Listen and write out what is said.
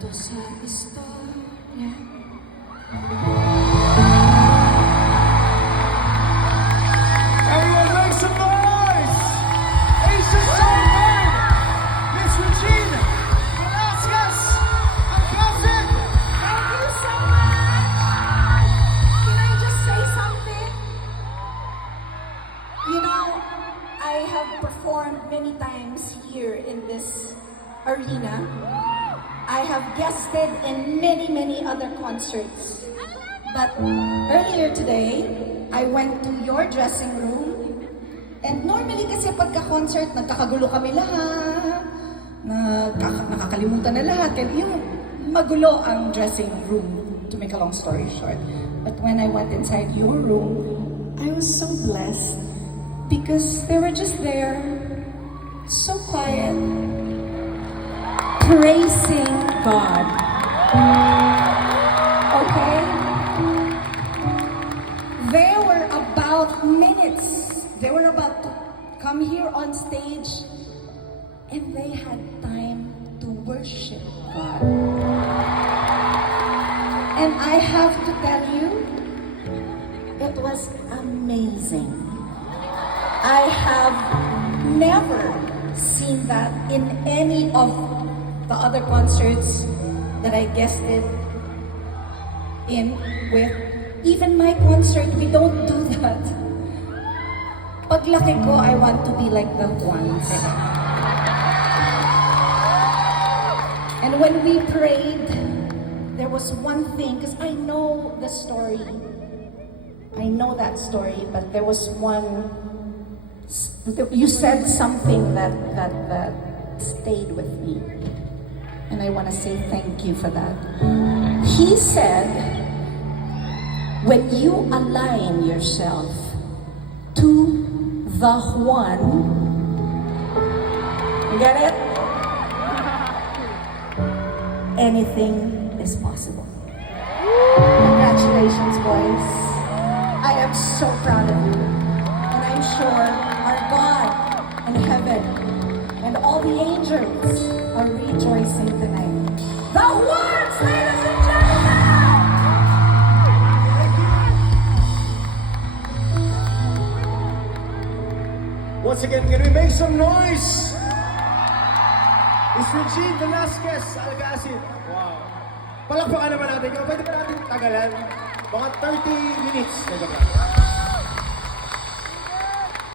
Dito sa istorya. Everyone make some noise! Asian Songbird! Miss Regine! Velasquez! Ang cousin! Thank you so much! Can I just say something? You know, I have performed many times here in this arena. I have guested in many other concerts. But earlier today, I went to your dressing room. And normally kasi pagka-concert, nagkakagulo kami lahat. Nakakalimutan na lahat. Kaya yung magulo ang dressing room, to make a long story short. But when I went inside your room, I was so blessed. Because they were just there, so quiet, praising God. Okay? They were about minutes. They were about to come here on stage and they had time to worship God. And I have to tell you, it was amazing. I have never seen that in any of the other concerts that I guested in with. Even my concert, we don't do that. Paglaki ko, I want to be like the Juans. And when we prayed, there was one thing, because I know the story. I know that story, but there was one. You said something that stayed with me. And I want to say thank you for that. He said, when you align yourself to the Juan, get it? Anything is possible. Congratulations, boys. I am so proud of you. And I'm sure our God in heaven and all the angels are rejoicing tonight. The Juans, ladies and gentlemen! Once again, can we make some noise? Miss Regine Velasquez, Algasin. Wow. Palakpakan naman natin. Pwede ba natin tagalan? Mga 30 minutes.